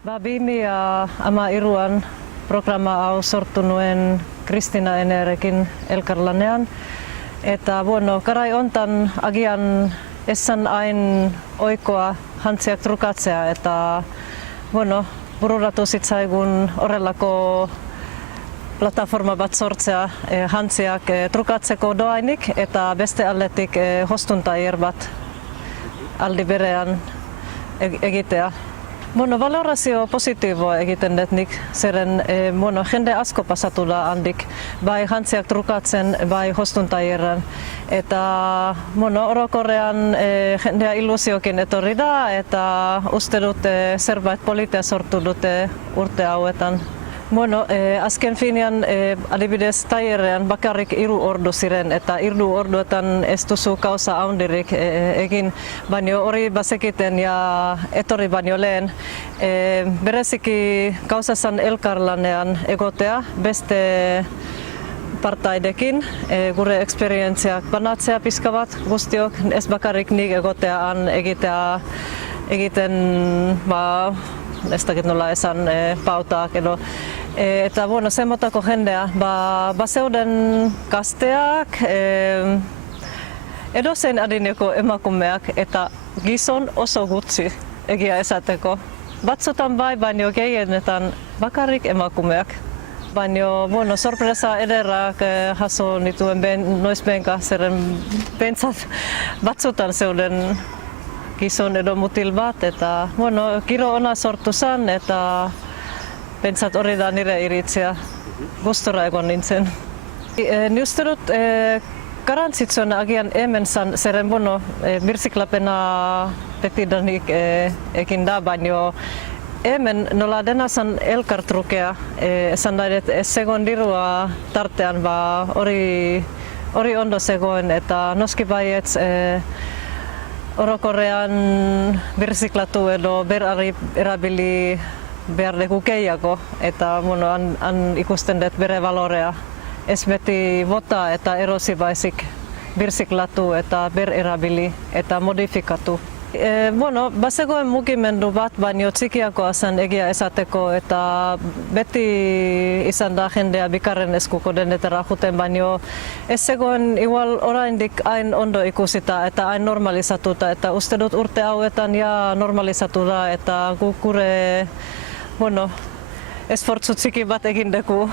Babimi ja ama iruan programma au sortunuen Kristina Enerekin Elkarlanean. Että vuonna karai ontan agian essan ain oikoa hantsiak trukatsea, että vuonna pururatusit saigun orellako plataforma bat sortsea hantsiak trukatseko doainik, että beste alletik hostunta irbat aldi berean egitea. Mono valorazio positiivoa egitendet nik seren mono jende asko pasatuda andik bai hantsiak trukatsen bai hostuntaieran eta mono orokorrean jendea illusiokin etorrida eta uste dute zerbait politia sortu dute urte hauetan. Bueno, azken finean adibidez taierean bakarrik 3 ordu ziren eta 3 orduetan ez duzu kausa haundirik egin, baino hori bazekiten ja etorri baino lehen. Bereziki kausazan elkarlanean egotea, beste partaidekin, gure eksperientziak banatzea pizka bat guztiok, ez bakarrik nik egotean egiten ez dakit nola esan pautak edo. Eta bueno, semotako jendea, bazeuden gazteak, edozein adineko emakumeak eta gizon oso gutxi egia esateko. Batzutan bai, baino gehienetan bakarrik emakumeak. Baino, bueno, sorpresa ederrak jaso nituen noizbenka, zeren pentsat batzutan zeuden gizon edo mutil bat, eta bueno, giro ona sortu zen, eta pentsat hori da nire iritzia, gustora egon nintzen. Ni uste dut garantzitsuena agian hemen zan, zeren bueno, birziklapena betidanik ekin da, baino hemen nola dena zan elkartrukea, esan dairet ez zegoen dirua tartean, hori ondo zegoen, eta noski baietz orokorrean birziklatu edo berari erabili behar dugu gehiago, eta bueno, han ikusten dut bere balorea. Ez beti bota eta erosi baizik birziklatu eta bererabili eta modifikatu. Bueno, bazegoen mugimendu bat, baino txikiakoa zen egia esateko, eta beti izan da jendea bikarren eskuko denetara juten, baino ez zegoen igual oraindik hain ondo ikusita eta hain normalizatuta, eta uste dut urte hauetan ja normalizatu da, eta gure esfortzu txiki bat egin dugu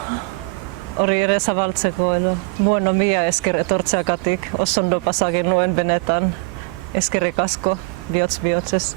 hori ere zabaltzeko edo. Bueno, mila esker etortzeagatik, oso ondo pasagin nuen benetan, eskerrik asko, bihotzez.